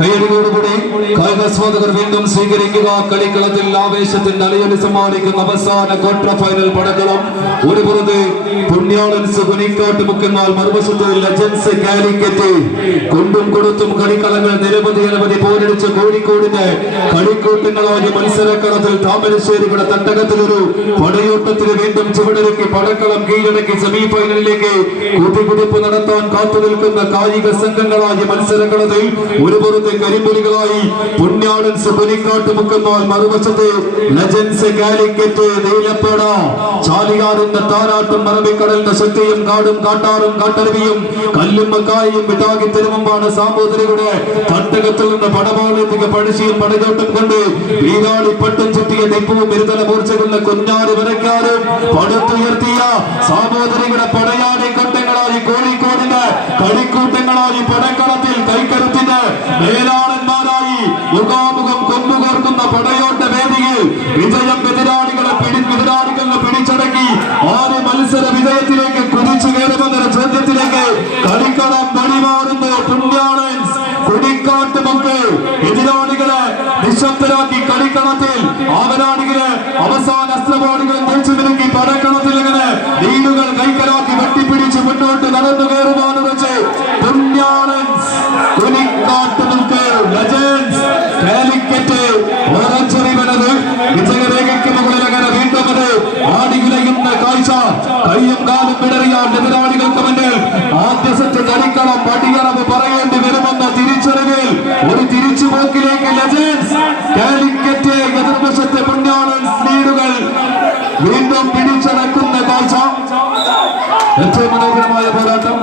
കയ്യടിയോടുകൂടി കായികാസ്വാദകർ വീണ്ടും സ്വീകരിക്കുക. കളിക്കളത്തിൽ ആവേശത്തിന്റെ അലയൊലി സമ്മാനിക്കുന്ന അവസാന ക്വാർട്ടർ ഫൈനൽ പടക്കളം. ഒരു പുറത്ത് പുണ്യാളൻസ് കുനിക്കാട്ട് മുക്കുന്നാൽ, മറുവശത്ത് ലെജൻസ് കാലിക്കറ്റ്. കൊണ്ടും കൊടുത്തും കളിക്കളങ്ങൾ നിരവധി പോരടിച്ച് കോഴിക്കോടിന്റെ കളിക്കൂട്ടങ്ങളായ മത്സരക്കളത്തിൽ താമരശ്ശേരിയുടെ തട്ടകത്തിലൊരു പടയോട്ടത്തിന് വീണ്ടും ചുവടൊരുക്കി പടക്കളം കീഴടക്കി സെമി ഫൈനലിലേക്ക് കൂട്ടിക്കുതിപ്പ് നടത്താൻ കാത്തുനിൽക്കുന്ന കായിക സംഘങ്ങളായ മത്സരക്കളത്തിൽ ഒരു പുറത്ത് കരിമ്പുലികളായി പുണ്യാളൻസ് കുനിക്കാട്ട് മുക്കുന്നാൽ, മറുവശത്ത് ലെജൻസ് കാലിക്കറ്റ്. നീലപ്പേട ചാലിയാറിന്റെ താരാട്ടും അറബിക്കടലിന്റെ ശക്തിയും കാടും കാട്ടാറും കാട്ടരുവിയും കല്ലും മക്കായും വിതാകി തെരുവുമാണ് സാമൂതിരിയുടെ തട്ടകത്തിൽ നിന്ന് പടവാളത്തേക്ക് പഴശ്ശിയും പടയോട്ടം കൊണ്ട് വീരാളി പട്ടും ചുറ്റിയ നെപ്പവും ഇരുതല മൂർച്ചകളുടെ കുഞ്ഞാറ് വരയ്ക്കാനും പടുത്തുയർത്തിയ സാമൂതിരിയുടെ പടയാടി കൊട്ടങ്ങളായി കോഴിക്കോടിന്റെ കളിക്കൂട്ടങ്ങളായി പടക്കളത്തിൽ കൈക്കരുത്തിന്റെ മേലാളന്മാരായി മുഖാമുഖം കൊമ്പുകോർക്കുന്ന പടയോട്ട വേദിയിൽ വിജയം എതിരാളികളെ പിടിച്ചടക്കി ആര് മത്സര വിജയത്തിലേക്ക് കുതിച്ചു കയറുമെന്ന ചോദ്യത്തിലേക്ക് കളിക്കളം വഴിമാറുന്നു. പുണ്യാളൻസ് കുടിക്കാട്ട് മുക്ക് എതിരാളികളെ നിശബ്ദരാക്കി കളിക്കളത്തിൽ അവരാളികളെ അവസാന അസ്ത്രപാടികളെ കുറിച്ചു നിൽക്കി പടക്കളത്തിൽ ഇങ്ങനെ ലീഡുകൾ കൈക്കലാക്കി വെട്ടിപ്പിടിച്ച് മുന്നോട്ട് നടന്നു കയറുവാന്ന് വെച്ച് പുണ്യാളൻസ് കുനിക്കാട്ട് മുക്ക് ലെജൻസ് കാലിക്കറ്റ് ഓറഞ്ചറിവനത് വിജയരേഖയ്ക്ക് മുകളിൽ അങ്ങനെ വീണ്ടും അത് ആടിയുലയുന്ന കാഴ്ച. കയ്യും കാലും പിടറിയാൻ എതിരാളികൾക്ക് മുന്നിൽ ആദ്യ സെറ്റ് കളിക്കളം പടിയറവ് പറയേണ്ടി വരുമെന്ന തിരിച്ചറിവിൽ ഒരു തിരിച്ചുപോക്കിലേക്ക് ലെജൻസ് കാലിക്കറ്റ് എതിർവശത്തെ പുണ്യാളൻസ് ലീഡുകൾ വീണ്ടും പിടിച്ചടക്കുന്ന കാഴ്ച. ഏറ്റവും മനോഹരമായ പോരാട്ടം.